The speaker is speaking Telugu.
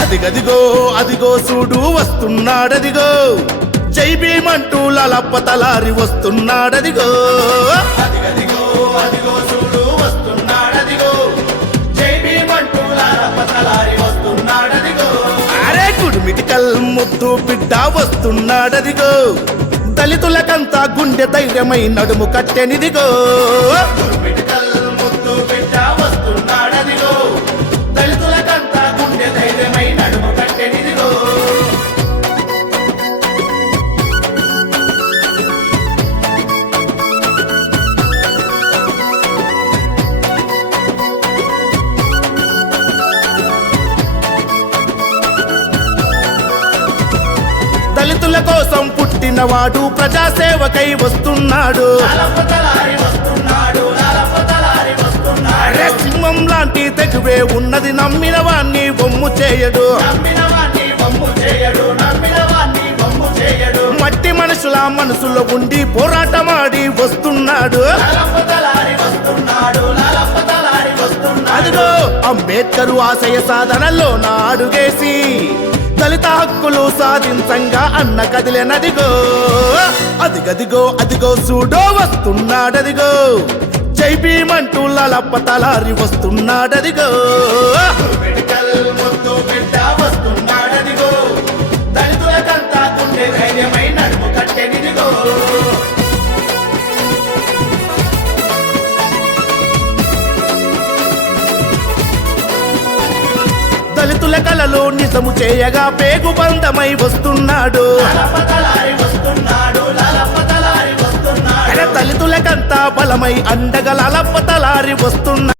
అదిగదిగో అదిగో చూడు వస్తున్నాడదిగో జై భీమ్ అంటూ లలప్ప తలారి వస్తున్నాడదిగో అదిగదిగో అదిగో చూడు వస్తున్నాడదిగో జై భీమ్ అంటూ లలప్ప తలారి వస్తున్నాడదిగో అరే కుడిమిటికల్ ముద్దు బిడ్డ వస్తున్నాడదిగో దళితులకంతా గుండె ధైర్యమై నడుము కట్టెనిదిగో కుడిమిటికల్ ముద్దు బిడ్డ వస్తున్నాడదిగో దళితులకంతా గుండె ధైర్యమై నడుము కట్టెనిదిగో దళితుల కోసం పుట్టినవాడు ప్రజాసేవకై వస్తున్నాడు సింహం లాంటి తెగువే ఉన్నది నమ్మిన వాణ్ణి బొమ్ము చేయడు మట్టి మనుషుల మనసులో ఉండి పోరాటమాడి వస్తున్నాడు అదిగో అంబేద్కర్ ఆశయ సాధనలో నాడుగేసి దళిత హక్కులు సాధించంగా అన్న కదిలేనదిగో అదిగదిగో అదిగో చూడో వస్తున్నాడదిగో జై భీమ్ అంటూ లలప్ప తలారి వస్తున్నాడదిగో వస్తున్నాడదిగో దళితులకంతా గుండె ధైర్యమై నడుము కట్టెనిదిగో దళితుల కలలో నిజము చేయగా పేగు బంధమై వస్తున్నాడు దళితులకంతా బలమై అండగల లలప్ప తలారి వస్తున్నాడు